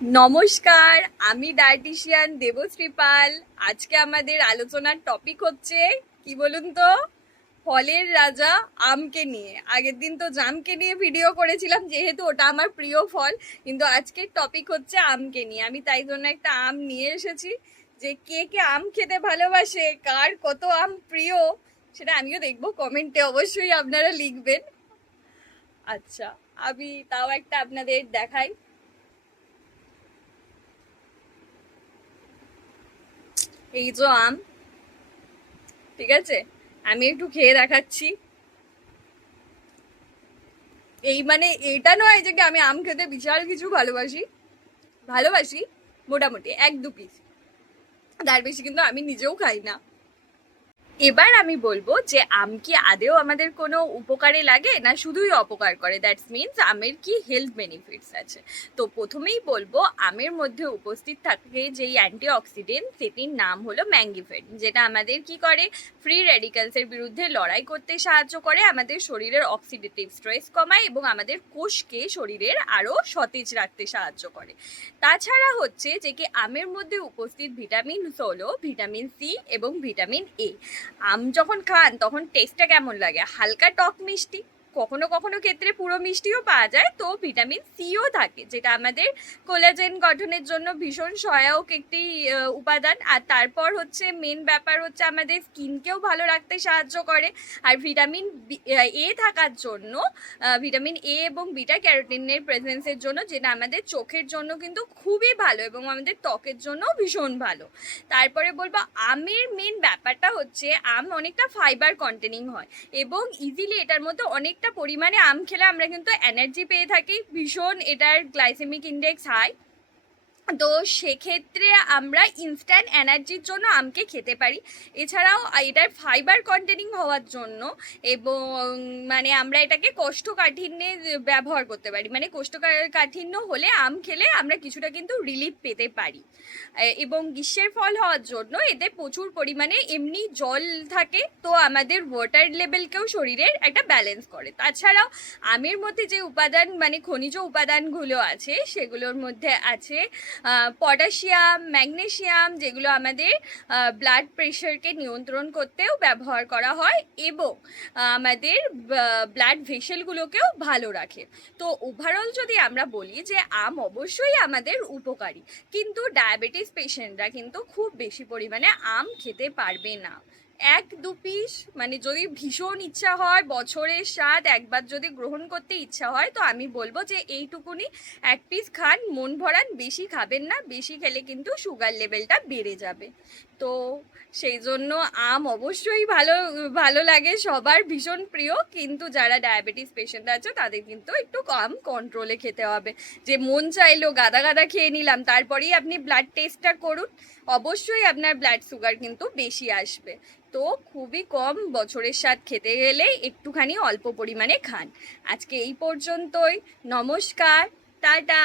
নমস্কার, আমি ডায়েটিশিয়ান দেবশ্রী পাল। আজকে আমাদের আলোচনার টপিক হচ্ছে কি বলুন তো, ফলের রাজা আমকে নিয়ে। আগের দিন তো জামকে নিয়ে ভিডিও করেছিলাম, যেহেতু ওটা আমার প্রিয় ফল, কিন্তু আজকের টপিক হচ্ছে আমকে নিয়ে। আমি তাই জন্য একটা আম নিয়ে এসেছি, যে কে কে আম খেতে ভালোবাসে, কার কত আম প্রিয়, সেটা আমিও দেখবো। কমেন্টে অবশ্যই আপনারা লিখবেন। আচ্ছা, আমি তাও একটা আপনাদের দেখাই। এই যে আম, ঠিক আছে, আমি একটু খেয়ে দেখাচ্ছি। এই মানে এটা নয় যে কি আমি আম খেতে বিশাল কিছু ভালোবাসি, ভালোবাসি মোটামুটি এক দু পিস, তার বেশি কিন্তু আমি নিজেও খাই না। এবার আমি বলবো যে আম কি আদেও আমাদের কোনো উপকারে লাগে, না শুধুই অপকার করে। দ্যাটস মিনস আমের কি হেলথ বেনিফিটস আছে। তো প্রথমেই বলবো, আমের মধ্যে উপস্থিত থাকে যেই অ্যান্টিঅক্সিডেন্ট, সেটির নাম হলো ম্যাঙ্গিফেট, যেটা আমাদের কি করে, ফ্রি রেডিক্যালসের বিরুদ্ধে লড়াই করতে সাহায্য করে, আমাদের শরীরের অক্সিডেটিভ স্ট্রেস কমায় এবং আমাদের কোষকে শরীরের আরও সতেজ রাখতে সাহায্য করে। তাছাড়া হচ্ছে যে কি আমের মধ্যে উপস্থিত ভিটামিন হলো ভিটামিন সি এবং ভিটামিন এ। আম যখন খান তখন টেস্টটা কেমন লাগে, হালকা টক মিষ্টি, কখনো কখনো ক্ষেত্রে পুরো মিষ্টিও পাওয়া যায়। তো ভিটামিন সিও থাকে, যেটা আমাদের কোলাজেন গঠনের জন্য ভীষণ সহায়ক একটি উপাদান। আর তারপর হচ্ছে মেন ব্যাপার হচ্ছে আমাদের স্কিনকেও ভালো রাখতে সাহায্য করে। আর ভিটামিন এ থাকার জন্য, ভিটামিন এ এবং বিটা ক্যারোটিনের প্রেজেন্সের জন্য, যেটা আমাদের চোখের জন্য কিন্তু খুবই ভালো এবং আমাদের ত্বকের জন্য ভীষণ ভালো। তারপরে বলবো, আমের মেন ব্যাপারটা হচ্ছে আম অনেকটা ফাইবার কন্টেনিং হয় এবং ইজিলি এটার মধ্যে অনেকটা পরিমাণে আম খেলে আমরা কিন্তু এনার্জি পেয়ে থাকি, ভীষণ এটার গ্লাইসেমিক ইন্ডেক্স হাই। তো সেক্ষেত্রে আমরা ইনস্ট্যান্ট এনার্জির জন্য আমকে খেতে পারি। এছাড়াও এটার ফাইবার কন্টেনিং হওয়ার জন্য এবং মানে আমরা এটাকে কোষ্ঠকাঠিন্যে ব্যবহার করতে পারি, মানে কোষ্ঠকাঠিন্য হলে আম খেলে আমরা কিছুটা কিন্তু রিলিফ পেতে পারি। এবং গ্রীষ্মের ফল হওয়ার জন্য এতে প্রচুর পরিমাণে এমনি জল থাকে, তো আমাদের ওয়াটার লেভেলকেও শরীরের একটা ব্যালেন্স করে। তাছাড়াও আমের মধ্যে যে উপাদান মানে খনিজ উপাদানগুলো আছে, সেগুলোর মধ্যে আছে পটাশিয়াম, ম্যাগনেশিয়াম, যেগুলো আমাদের ব্লাড প্রেশারকে নিয়ন্ত্রণ করতেও ব্যবহার করা হয় এবং আমাদের ব্লাড ভেসেলগুলোকেও ভালো রাখে। তো ওভারঅল যদি আমরা বলি যে আম অবশ্যই আমাদের উপকারী, কিন্তু ডায়াবেটিস পেশেন্টরা কিন্তু খুব বেশি পরিমাণে আম খেতে পারবে না। এক দু পিস, মানে যদি ভীষণ ইচ্ছা হয়, বছরের স্বাদ একবার যদি গ্রহণ করতে ইচ্ছা হয়, তো আমি বলবো যে এইটুকুনি এক পিস খান, মন ভরান, বেশি খাবেন না, বেশি খেলে কিন্তু সুগার লেভেলটা বেড়ে যাবে। তো সেই জন্য আম অবশ্যই ভালো ভালো লাগে, সবার ভীষণ প্রিয়, কিন্তু যারা ডায়াবেটিস পেশেন্ট আছে তাদের কিন্তু একটু কম কন্ট্রোলে খেতে হবে। যে মন চাইলো গাদা গাদা খেয়ে নিলাম, তারপরেই আপনি ব্লাড টেস্টটা করুন, অবশ্যই আপনার ব্লাড সুগার কিন্তু বেশি আসবে। তো খুবই কম, বছরের স্বাদ খেতে গেলে একটুখানি অল্প পরিমাণে খান। আজকে এই পর্যন্তই। নমস্কার, টাটা।